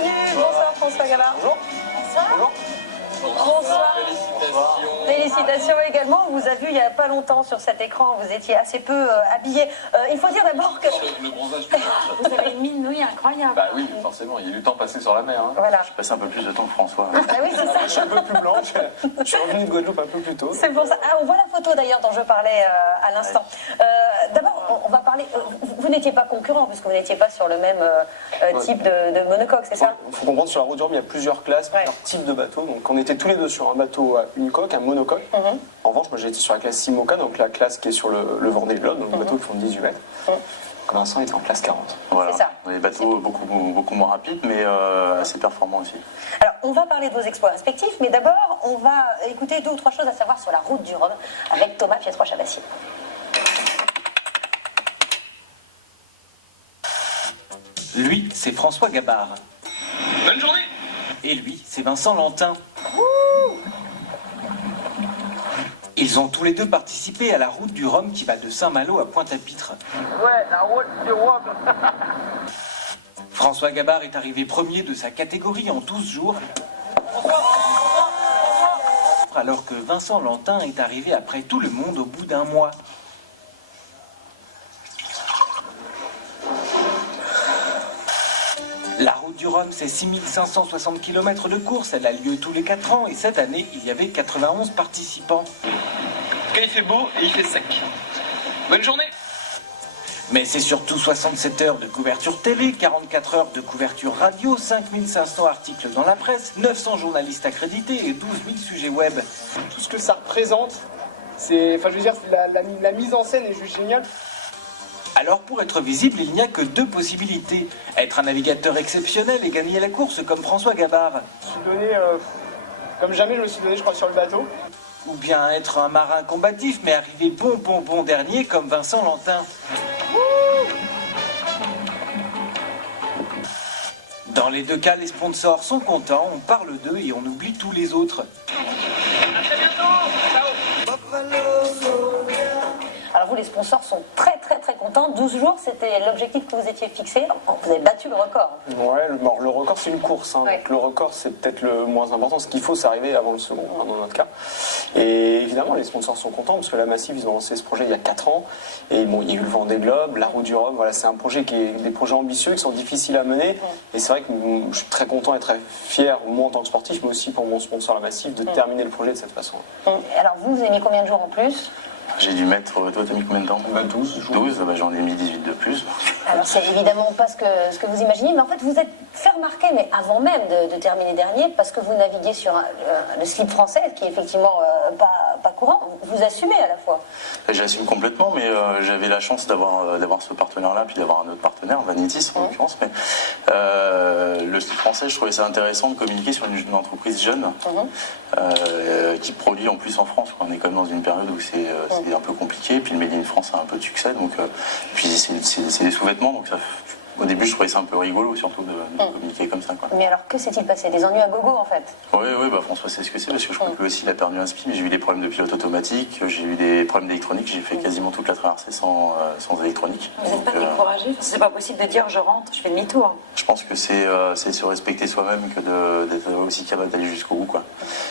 bienvenue. Bonsoir François Gabard. Bonjour. Bonsoir. Bonsoir. Félicitations. Félicitations également. On vous a vu il n'y a pas longtemps sur cet écran. Vous étiez assez peu habillé. Il faut dire d'abord que... Le bronzage du visage. Vous avez une mine, oui, incroyable. Bah oui, forcément, il y a du temps passé sur la mer. Hein. Voilà. Je passe un peu plus de temps que François. Ah oui, c'est ça. Je suis un peu plus blanc, je suis revenu de Guadeloupe un peu plus tôt. C'est pour ça. Ah, on voit la photo d'ailleurs dont je parlais à l'instant. D'abord, on va parler... Vous n'étiez pas concurrent puisque vous n'étiez pas sur le même type de monocoque, c'est ça? Il faut comprendre, sur la route du Rhum, il y a plusieurs classes, plusieurs types de bateaux. Donc on était tous les deux sur un bateau à une coque, un monocoque. En revanche, moi j'ai été sur la classe Simoca, donc la classe qui est sur le Vendée Globe, donc le bateau qui font 18 mètres. Vincent était en classe 40. Voilà. C'est ça. Des bateaux beaucoup moins rapides, mais assez performants aussi. Alors, on va parler de vos exploits respectifs, mais d'abord, on va écouter 2 ou 3 choses à savoir sur la route du Rhum avec Thomas Pietro-Chabassi. Lui, c'est François Gabard. Bonne journée. Et lui, c'est Vincent Lantin. Ils ont tous les deux participé à la route du Rhum qui va de Saint-Malo à Pointe-à-Pitre. Ouais, la route du Rhum. François Gabard est arrivé premier de sa catégorie en 12 jours. Alors que Vincent Lantin est arrivé après tout le monde au bout d'un mois. La route du Rhum, c'est 6560 km de course. Elle a lieu tous les 4 ans et cette année, il y avait 91 participants. Quand il fait beau et il fait sec. Bonne journée. Mais c'est surtout 67 heures de couverture télé, 44 heures de couverture radio, 5500 articles dans la presse, 900 journalistes accrédités et 12 000 sujets web. Tout ce que ça représente, je veux dire, la mise en scène est juste géniale. Alors pour être visible, il n'y a que 2 possibilités. Être un navigateur exceptionnel et gagner la course comme François Gabard. Je me suis donné, comme jamais je me suis donné, je crois, sur le bateau. Ou bien être un marin combatif mais arriver bon dernier comme Vincent Lantin. Dans les 2 cas, les sponsors sont contents, on parle d'eux et on oublie tous les autres. À très bientôt. Ciao. Alors vous, les sponsors sont très contents. 12 jours, c'était l'objectif que vous étiez fixé. Vous avez battu le record. Ouais, le record c'est une course, hein, Ouais. donc le record c'est peut-être le moins important. Ce qu'il faut, c'est arriver avant le second, hein, dans notre cas. Et évidemment, les sponsors sont contents parce que la Massive, ils ont lancé ce projet il y a 4 ans. Et bon, il y a eu le Vendée Globe, la Route du Rhum. Voilà, c'est un projet qui est des projets ambitieux, qui sont difficiles à mener. Et c'est vrai que je suis très content et très fier, moi en tant que sportif, mais aussi pour mon sponsor, la Massive, de terminer le projet de cette façon. Alors vous avez mis combien de jours en plus? J'ai dû mettre, toi t'as mis combien de temps? 12 jours. 12, bah, j'en ai mis 18 de plus. Alors c'est évidemment pas ce que vous imaginez, mais en fait vous êtes fait remarquer, mais avant même de terminer dernier, parce que vous naviguez sur le slip français, qui est effectivement pas courant. Vous assumez à la fois. J'assume complètement, mais j'avais la chance d'avoir ce partenaire-là, puis d'avoir un autre partenaire, Vanitis en l'occurrence. Mais le slip français, je trouvais ça intéressant de communiquer sur une entreprise jeune qui produit en plus en France. On est quand même dans une période où c'est un peu compliqué, puis le Made in France a un peu de succès, donc puis c'est des sous-vêtements, donc ça, au début je trouvais ça un peu rigolo surtout de communiquer comme ça, quoi. Mais alors que s'est-il passé? Des ennuis à gogo en fait? Oui, bah François sait ce que c'est, parce que je crois que lui aussi il a perdu un spi, mais j'ai eu des problèmes de pilote automatique, j'ai eu des problèmes d'électronique, j'ai fait quasiment toute la traversée sans électronique. Vous n'êtes pas Donc, découragé? C'est pas possible de dire je rentre, je fais demi-tour. je pense que c'est se respecter soi-même que d'être aussi capable d'aller jusqu'au bout, quoi.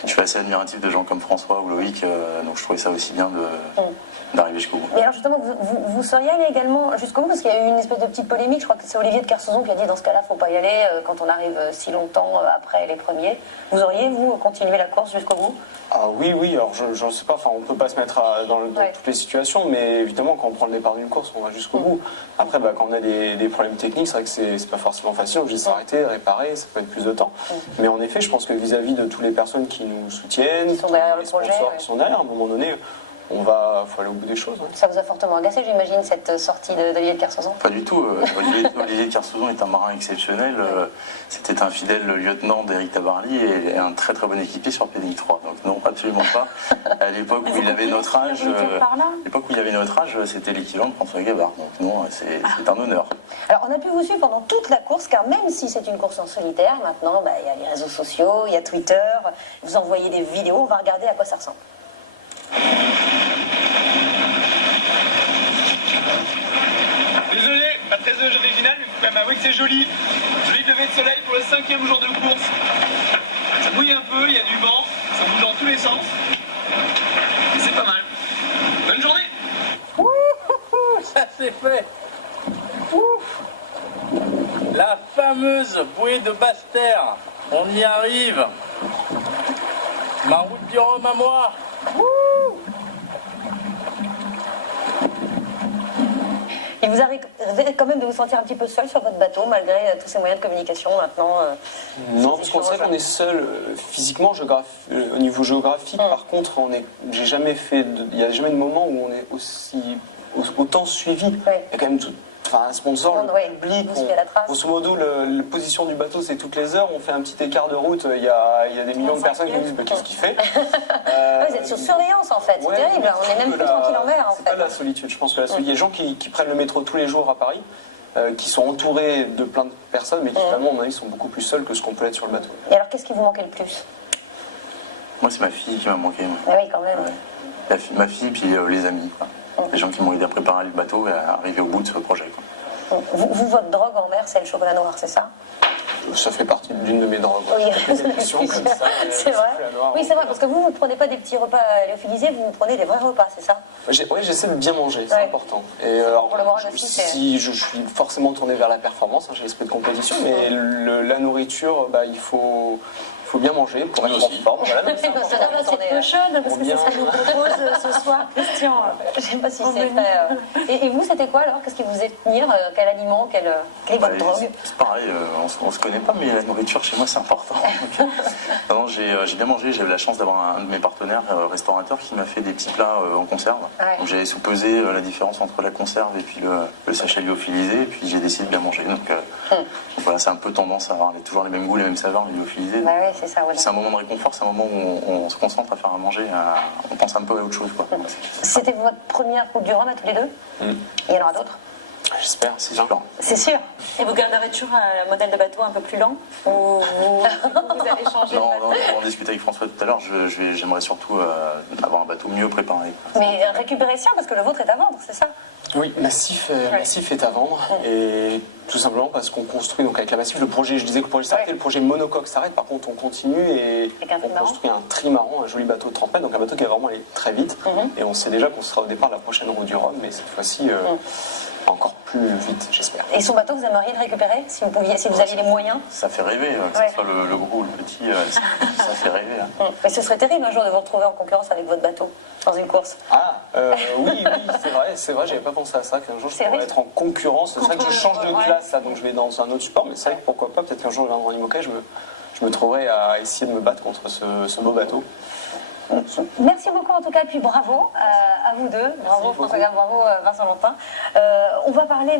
Je suis assez admiratif de gens comme François ou Loïc, donc je trouvais ça aussi bien d'arriver jusqu'au bout. Mais alors justement, vous seriez allé également jusqu'au bout, parce qu'il y a eu une espèce de petite polémique, je crois que c'est Olivier de Kersauzon qui a dit dans ce cas-là, faut pas y aller quand on arrive si longtemps après les premiers. Vous auriez, vous, continué la course jusqu'au bout? Ah oui, alors je ne sais pas, enfin on peut pas se mettre dans toutes les situations, mais évidemment quand on prend le départ d'une course, on va jusqu'au bout. Après, quand on a des problèmes techniques, c'est vrai que c'est pas forcément facile, on peut juste s'arrêter, réparer, ça peut être plus de temps. Mais en effet, je pense que vis-à-à-vis de toutes les personnes qui nous soutiennent, Qui sont derrière le les projet, sponsors qui sont derrière, à un moment donné, faut aller au bout des choses. Hein. Ça vous a fortement agacé, j'imagine, cette sortie d'Olivier de Kersauzon? Pas du tout. Olivier de Kersauzon est un marin exceptionnel. C'était un fidèle lieutenant d'Éric Tabarly et un très très bon équipier sur PDI 3. Donc non, absolument pas. À l'époque où il avait notre âge, c'était l'équivalent de François Gabard. Donc non, c'est un honneur. Alors on a pu vous suivre pendant toute la course, car même si c'est une course en solitaire, maintenant il y a les réseaux sociaux, il y a Twitter, vous envoyez des vidéos, on va regarder à quoi ça ressemble. Désolé, pas très original, mais Bah oui que c'est joli. Joli lever de soleil pour le 5e jour de course. Ça mouille un peu, il y a du vent, ça bouge dans tous les sens. C'est pas mal. Bonne journée. Ça c'est fait. Ouf. La fameuse bouée de Basse-Terre. On y arrive. Ma route du Rhum à moi. Ouh. Il vous arrive quand même de vous sentir un petit peu seul sur votre bateau, malgré tous ces moyens de communication maintenant Non, parce qu'on sait qu'on est seul physiquement, au niveau géographique. Par contre, j'ai jamais fait, il n'y a jamais de moment où on est autant suivi. Ouais. Il y a quand même un sponsor, Oui, le public. vous suivez la trace. Grosso modo, la position du bateau, c'est toutes les heures. On fait un petit écart de route. Il y a des millions de personnes qui nous disent qu'est-ce qu'il fait. Vous êtes sous surveillance en fait, c'est terrible. On est même plus tranquille en mer en C'est fait. pas la solitude. Je pense que la solitude. Il y a des gens qui prennent le métro tous les jours à Paris, qui sont entourés de plein de personnes, mais qui finalement, à mon avis, sont beaucoup plus seuls que ce qu'on peut être sur le bateau. Et alors, qu'est-ce qui vous manquait le plus? Moi, c'est ma fille qui m'a manqué. moi. Ah oui, quand même. Ouais. Ma fille, puis les amis. Quoi. Les gens qui m'ont aidé à préparer le bateau et à arriver au bout de ce projet. Quoi. Votre drogue en mer, c'est le chocolat noir, c'est ça? Ça fait partie d'une de mes drogues. Oui, C'est vrai. Oui, c'est vrai, parce que vous ne prenez pas des petits repas lyophilisés, vous prenez des vrais repas, c'est ça? Oui, j'essaie de bien manger, c'est Ouais. important. Et alors, Pour le moral aussi, si je suis forcément tourné vers la performance, j'ai l'esprit de compétition, mais la nourriture, il faut bien manger pour être en forme. Voilà, donc c'est important. C'est peu chaude parce que c'est ce qu'on nous propose ce soir, Christian. Je ne sais pas si c'est très... Et vous, c'était quoi alors? Qu'est-ce qui vous faisait tenir? Quel aliment? Quelle est votre drogue? C'est pareil, on se connaît pas, mais la nourriture chez moi c'est important. Donc, non, j'ai bien mangé, j'avais la chance d'avoir un de mes partenaires restaurateur qui m'a fait des petits plats en conserve. Ouais. Donc j'avais sous-pesé la différence entre la conserve et puis le sachet lyophilisé, et puis j'ai décidé de bien manger. Donc voilà, c'est un peu tendance à avoir toujours les mêmes goûts, les mêmes saveurs, les lyophilisés. Bah oui, c'est ça. Voilà. C'est un moment de réconfort, c'est un moment où on se concentre à faire à manger, on pense un peu à autre chose. Quoi. C'était votre première route du Rhum à tous les deux? Il y en aura d'autres? J'espère, c'est sûr. C'est sûr. Et vous garderez toujours un modèle de bateau un peu plus lent ou vous allez changer Non, de bateau? on discutait avec François tout à l'heure, j'aimerais surtout avoir un bateau mieux préparé. Quoi. Mais récupérez ça parce que le vôtre est à vendre, c'est ça? Oui, Massif est à vendre, et tout simplement parce qu'on construit donc avec la Massif, le projet, je disais que le projet s'arrêtait, le projet monocoque s'arrête, par contre on continue et Avec un on trimaran. construit un trimaran, un joli bateau de 30 mètres, donc un bateau qui va vraiment aller très vite, et on sait déjà qu'on sera au départ de la prochaine route du Rhum, mais cette fois-ci encore plus vite, j'espère. Et son bateau, vous aimeriez le récupérer si vous pouviez, si vous aviez les moyens? Ça fait rêver, que Ouais. ce soit le gros ou le petit, ça fait rêver. Hein. Mais ce serait terrible un jour de vous retrouver en concurrence avec votre bateau dans une course. Oui, c'est vrai, j'avais pas pensé à ça, qu'un jour je C'est pourrais vrai. être en concurrence, c'est vrai que je change de Ouais. classe, là, donc je vais dans un autre support, mais c'est vrai que pourquoi pas, peut-être qu'un jour je viendrai en IMOCA, je me trouverai à essayer de me battre contre ce beau bateau. Merci beaucoup en tout cas, puis bravo à vous deux. Bravo François Gall, bravo Vincent Lantin. On va parler...